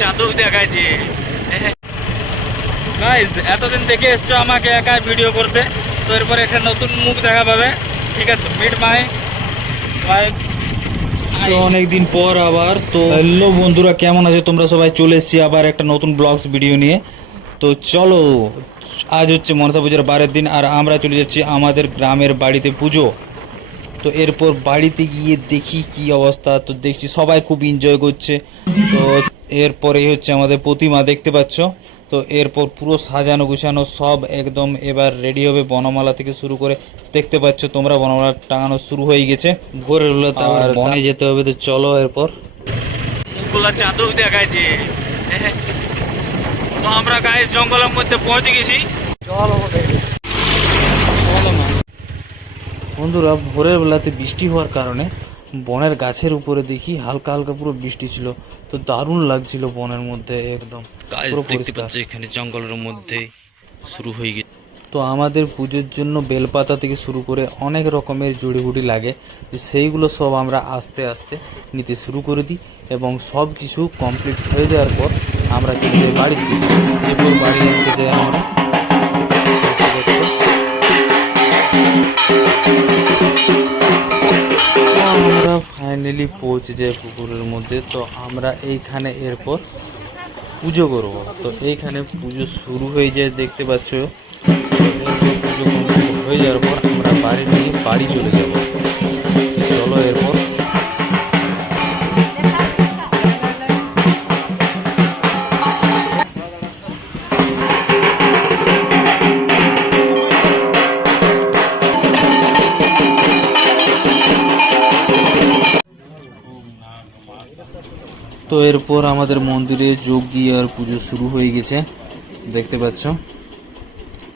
চাঁদও দেখাইছে। গাইস এতদিন দেখে এসছো আমাকে একা ভিডিও করতে, তো এরপরে একটা নতুন মুখ দেখা পাবে। ঠিক আছে, মিট মাই অনেকদিন পর আবার। তো হ্যালো বন্ধুরা, কেমন আছে তোমরা সবাই? চলে এসেছি আবার একটা নতুন ব্লগস ভিডিও নিয়ে। তো চলো, আজ হচ্ছে মনসা পুজোর 12 দিন, আর আমরা চলে যাচ্ছি আমাদের গ্রামের বাড়িতে পুজো। তো এরপর বাড়িতে গিয়ে দেখি কি অবস্থা। তো দেখছি সবাই খুব এনজয় করছে। তো এরপরে হচ্ছে আমাদের প্রতিমা দেখতে পাচ্ছ। তো এরপর পুরো সাজানো গুছানো সব একদম এবার রেডি হবে, বনমালা থেকে শুরু করে দেখতে পাচ্ছ তোমরা বনমালা টাঙানো শুরু হয়ে গেছে। ভোরের বেলা তো আবার বনে যেতে হবে। তো চলো এরপর চাঁদও দেখাইছে। তো আমরা গায়ে জঙ্গলের মধ্যে পৌঁছে গেছি। বন্ধুরা, ভোরের বেলাতে বৃষ্টি হওয়ার কারণে বনের গাছের উপরে দেখি হালকা হালকা পুরো বৃষ্টি ছিল। তো দারুণ লাগছিল বনের মধ্যে একদম দেখতে পাচ্ছি এখানে জঙ্গলের মধ্যে শুরু হয়ে গেছে। তো আমাদের পুজোর জন্য বেলপাতা থেকে শুরু করে অনেক রকমের জড়িবুটি লাগে, তো সেইগুলো সব আমরা আস্তে আস্তে নিতে শুরু করে দিই এবং সব কিছু কমপ্লিট হয়ে যাওয়ার পর আমরা চলে যাই বাড়ির দিকে। এরপর বাড়ি আনতে যাই আমরা। আমরা ফাইনালি পৌঁছে যাই পুকুরের মধ্যে। তো আমরা এইখানে এরপর পুজো করব। তো এইখানে পুজো শুরু হয়ে যায় দেখতে পাচ্ছ। পুজো কমপ্লিট হয়ে যাওয়ার পর আমরা বাড়ি নিয়ে বাড়ি চলে যাব। চলো এরপর তো এরপর আমাদের মন্দিরে যোগ দিয়ে আর পুজো শুরু হয়ে গেছে দেখতে পাচ্ছ।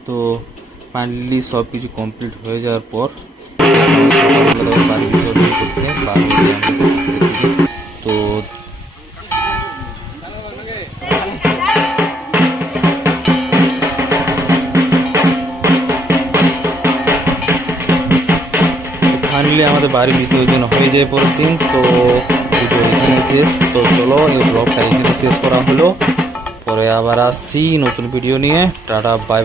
তো ফাইনালি সব কিছু কমপ্লিট হয়ে যাওয়ার পর বাড়ি বিসর্জন করতে তো ফাইনালি আমাদের বাড়ি বিসর্জন হয়ে যায় পরের দিন। তো পুজো এখানে শেষ। তো চলো এই ব্লগটা এখানে শেষ করা হলো, পরে আবার আসছি নতুন ভিডিও নিয়ে। Tata, bye bye.